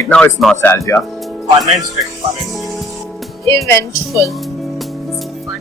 right now it's nostalgia. Fun and strict. Fun and strict. Eventful. Fun.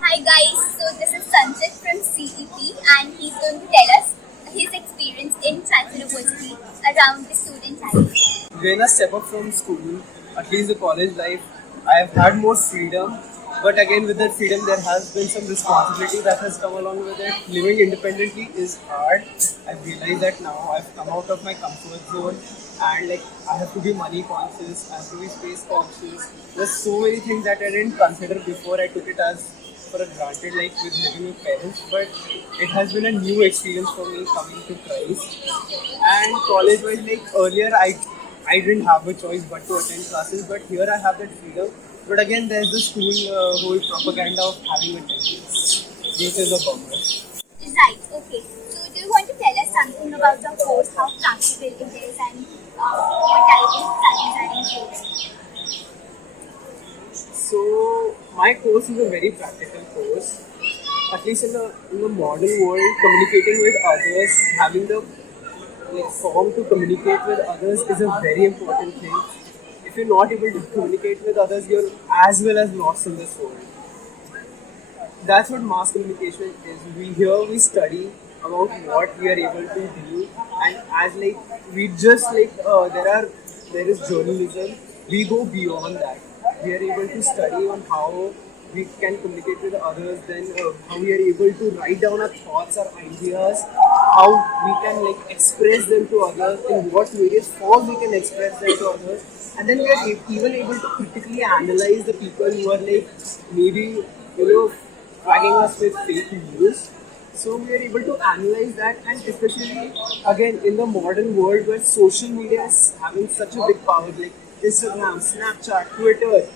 Hi guys, so this is Sanjit from CEP and he's going to tell us his experience in Science University around the student life. When I step up from school, at least the college life, I have had more freedom. But again, with that freedom, there has been some responsibility that has come along with it. Living independently is hard. I realize that now. I've come out of my comfort zone, and I have to be money conscious. I have to be space conscious. There's so many things that I didn't consider before. I took it as for granted, with living with parents. But it has been a new experience for me coming to Christ. And college-wise, earlier, I didn't have a choice but to attend classes. But here I have that freedom. But again, there's the school whole propaganda of having attendance, which is a bummer. Right, okay. So do you want to tell us something about the course, how practical it is and what type of studies are included? So my course is a very practical course. At least in the modern world, communicating with others, having the form to communicate with others is a very important thing. If you're not able to communicate with others, you're as well as lost in this world. That's what mass communication is. We study about what we are able to do, and as we just there is journalism. We go beyond that. We are able to study on how we can communicate with others, then how we are able to write down our thoughts, our ideas, how we can express them to others, in what various forms we can express them to others. And then we are even able to critically analyze the people who are maybe flagging us with fake news. So we are able to analyze that, and especially again in the modern world where social media is having such a big power, like Instagram, Snapchat, Twitter,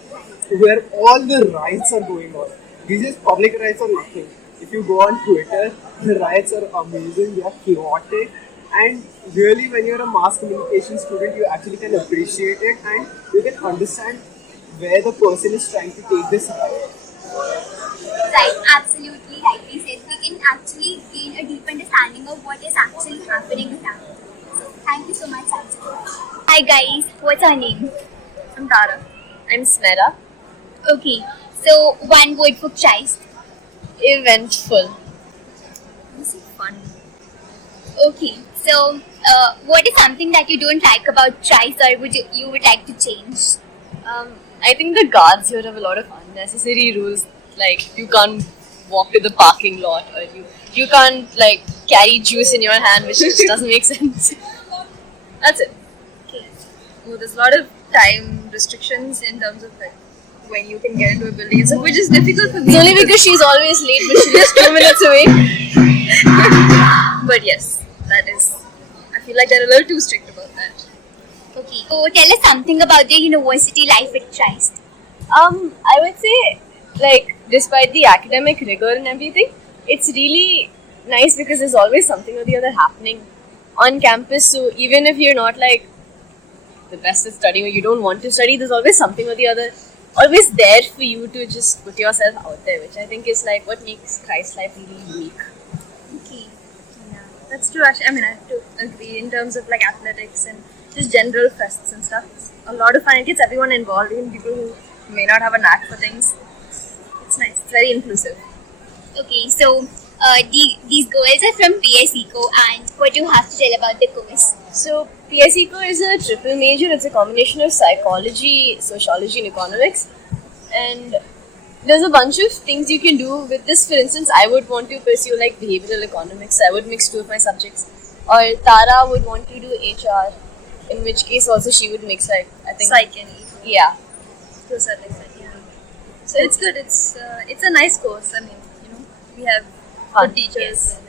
where all the riots are going on. These are public riots or nothing. If you go on Twitter, the riots are amazing, they are chaotic. And really, when you're a mass communication student, you actually can appreciate it and you can understand where the person is trying to take this riot. Right, absolutely rightly said. We can actually gain a deep understanding of what is actually happening around. So, thank you so much, Sanjay. Hi guys, what's your name? I'm Tara. I'm Smera. Okay, so one word for Christ. Eventful. Fun. Okay, so what is something that you don't like about Christ or you would like to change? I think the guards here have a lot of unnecessary rules. You can't walk to the parking lot, or you can't carry juice in your hand, which just doesn't make sense. That's it. Okay. Well, there's a lot of time restrictions in terms of when you can get into a building and stuff, which is difficult for me. It's only because she's always late, but she lives 2 minutes away. But yes, that is. I feel like they're a little too strict about that. Okay, so tell us something about your university life at Christ. I would say, despite the academic rigor and everything, it's really nice because there's always something or the other happening on campus. So even if you're not the best at studying or you don't want to study, there's always something or the other always there for you to just put yourself out there, which I think is what makes Christ's life really unique. Okay. Yeah, that's true actually. I mean, I have to agree in terms of athletics and just general fests and stuff. It's a lot of fun. It gets everyone involved, even people who may not have a knack for things. It's nice. It's very inclusive. Okay, so these girls are from PSECO, and what do you have to tell about the course? So PSECO is a triple major. It's a combination of psychology, sociology, and economics. And there's a bunch of things you can do with this. For instance, I would want to pursue behavioral economics. I would mix two of my subjects. Or Tara would want to do HR, in which case also she would mix I think Psych and E. Yeah. To a certain extent, yeah. So it's good. It's a nice course. I mean, we have good teachers. Yes. And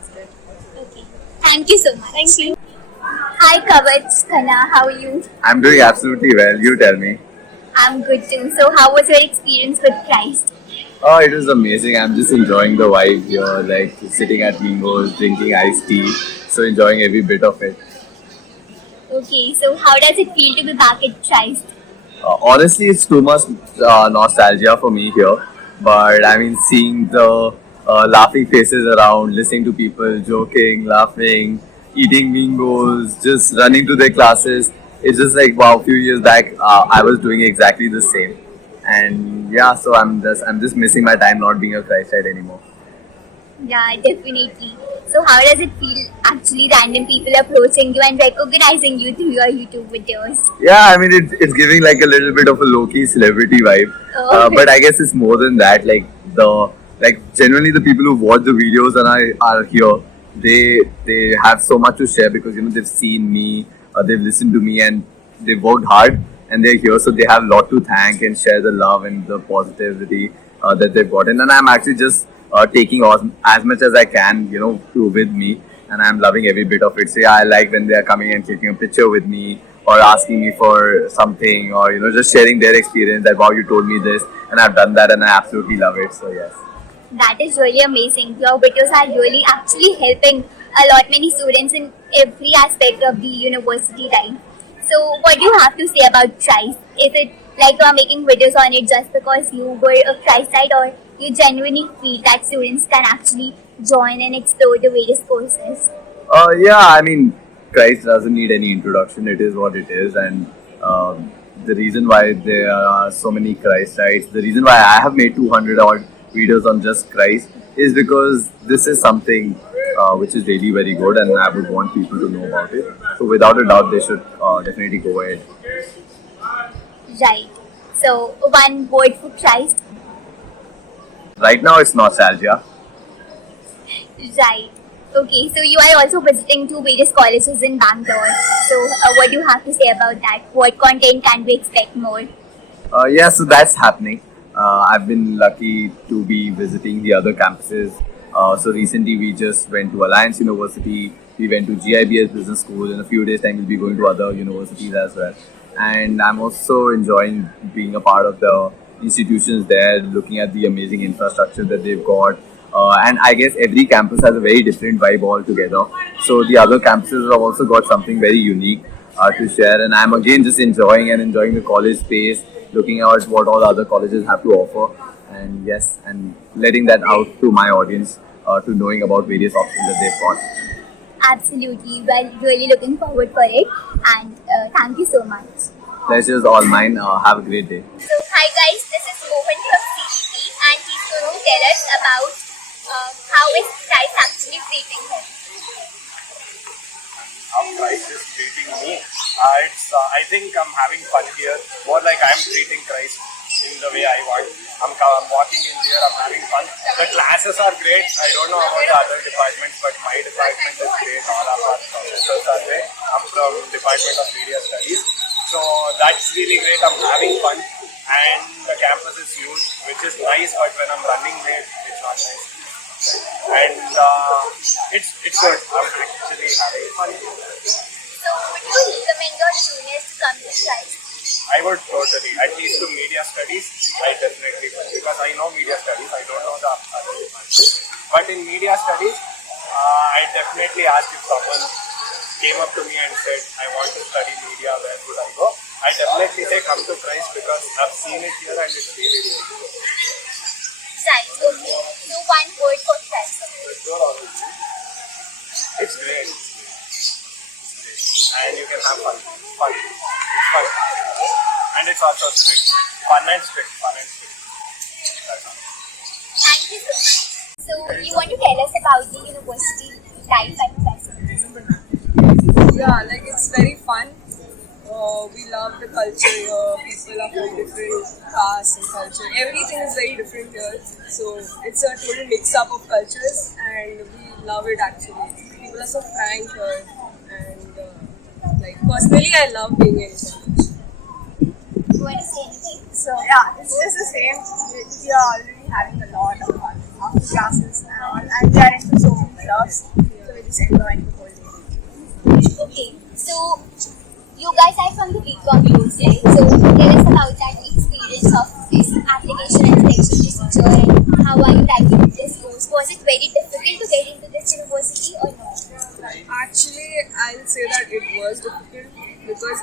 it's good. Okay, thank you so much. Thank you. Hi Kavach, Kana, how are you? I'm doing absolutely well. You tell me. I'm good too. So how was your experience with Christ? Oh, it was amazing. I'm just enjoying the vibe here, sitting at Mingo's, drinking iced tea. So enjoying every bit of it. Okay, so how does it feel to be back at Christ? Honestly, it's too much nostalgia for me here. But I mean, seeing the laughing faces around, listening to people joking, laughing, eating mingos, just running to their classes. It's just like wow. A few years back, I was doing exactly the same, and yeah. So I'm just missing my time not being a Christite anymore. Yeah, definitely. So how does it feel actually random people approaching you and recognizing you through your YouTube videos? Yeah, I mean it's giving like a little bit of a low key celebrity vibe, Oh, but I guess it's more than that. Like generally the people who watch the videos and are here, they have so much to share because they've seen me, they've listened to me, and they've worked hard and they're here, so they have a lot to thank and share the love and the positivity that they've gotten. And I'm actually just taking as much as I can, with me, and I'm loving every bit of it. So yeah, I like when they are coming and taking a picture with me or asking me for something or just sharing their experience that wow, you told me this and I've done that and I absolutely love it. So yes. that is really amazing. Your videos are really actually helping a lot many students in every aspect of the university life. So what do you have to say about Christ? Is it like you are making videos on it just because you were a Christite, or you genuinely feel that students can actually join and explore the various courses? Yeah, I mean, Christ doesn't need any introduction. It is what it is, and the reason why there are so many Christites, the reason why I have made 200 odd videos on just Christ, is because this is something which is really very good, and I would want people to know about it. So, without a doubt, they should definitely go ahead. Right. So one word for Christ. Right now, it's nostalgia. Right. Okay, so you are also visiting two various colleges in Bangalore. So, what do you have to say about that? What content can we expect more? Yeah, so that's happening. I've been lucky to be visiting the other campuses. So recently we just went to Alliance University, we went to GIBS Business School. In a few days' time, we'll be going to other universities as well. And I'm also enjoying being a part of the institutions there, looking at the amazing infrastructure that they've got. And I guess every campus has a very different vibe altogether. So the other campuses have also got something very unique to share. And I'm again just enjoying the college space, looking at what all other colleges have to offer. And yes, and letting that out to my audience, to knowing about various options that they've got. Absolutely. Well, really looking forward for it. And thank you so much. Pleasure's all mine. Have a great day. So, hi guys, this is Mohan from CET, and he's going to tell us about how is Christ actually treating him. How Christ is treating me. I think I'm having fun here. More like I'm treating Christ in the way I want. I'm walking in here, I'm having fun. The classes are great. I don't know about the other departments, but my department is great. All of our professors are great. I'm from Department of Media Studies. So that's really great. I'm having fun. And the campus is huge, which is nice, but when I'm running late, it's not nice. And it's good. I'm actually having fun. So, would you recommend your juniors to come to Christ? I would totally, at least to media studies, I definitely would, because I know media studies, I don't know the other departments. But in media studies, I definitely ask if someone came up to me and said, I want to study media, where would I go? I definitely say come to Christ because I've seen it here and it's really, really good. Right, okay. So, one word for Christ. It's great. And you can have fun. Fun. It's fun. And it's also strict. Fun and strict. That's all. Thank you so much. So, you want to tell us about the university life at present? Yeah, like it's very fun. We love the culture here. People are from different castes and culture. Everything is very different here. So it's a total mix-up of cultures, and we love it actually. People are so frank here, and like personally, I love being in college. You want to say anything? So yeah, it's just the same. We are already having a lot of fun after classes and all, and we are into so many clubs, so we're just enjoying the whole day. Okay, so you guys are from the BCom course, right? So tell us about that experience of this application and selection procedure, and how are you liking this course? Was it very difficult to get into this university or not? Actually, I'll say that it was difficult because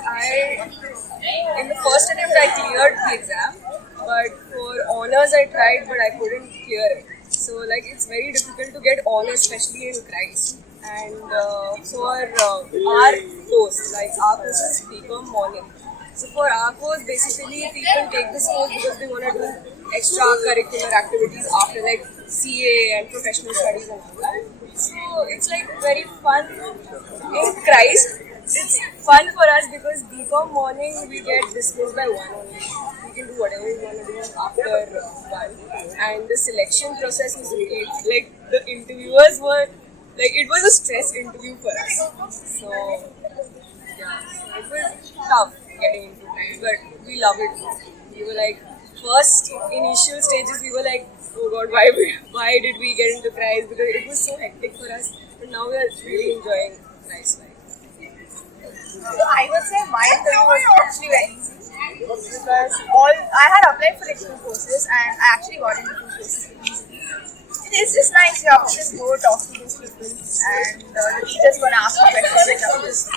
in the first attempt I years I tried, but I couldn't clear it. So like it's very difficult to get honors, especially in Christ. And for our course, like our course is BCom morning. So for our course, basically people take this course because they want to do extracurricular activities after like CA and professional studies and all that. So it's like very fun in Christ. It's fun for us because BCom morning we get dismissed by 1 only. We can do whatever we want to do after 1. And the selection process was great. Like the interviewers were like it was a stress interview for us. So yeah, it was tough getting into it, but we love it. We were like first initial stages we were like, oh god, why did we get into Christ? Because it was so hectic for us. But now we are really enjoying Christ life. So I would say my interview was actually very easy because I had applied for like 2 courses and I actually got into 2 courses easily. It's just nice, you have to just go talk to those people and the teacher's gonna ask you questions like you just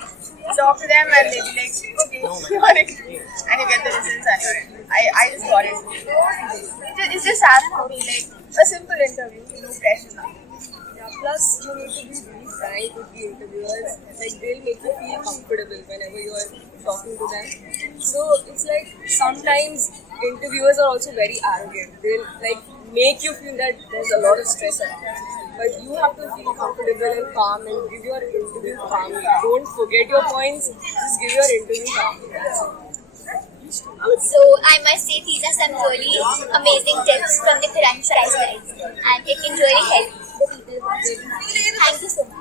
talk to them and they'll be like, okay, you're in, and you get the results and you're in. I just got it. It's just as for me, like a simple interview, no pressure. Yeah, plus you need to be really frank with the interviewers. Like they'll make you feel comfortable whenever you are talking to them. So it's like sometimes interviewers are also very arrogant. They'll like make you feel that there's a lot of stress around. But you have to feel comfortable and calm and give your interview calmly. Don't forget your points. Just give your interview calmly. So I must say these are some really amazing tips from the Christites guys, and it can really help the people who are doing it. Thank you so much.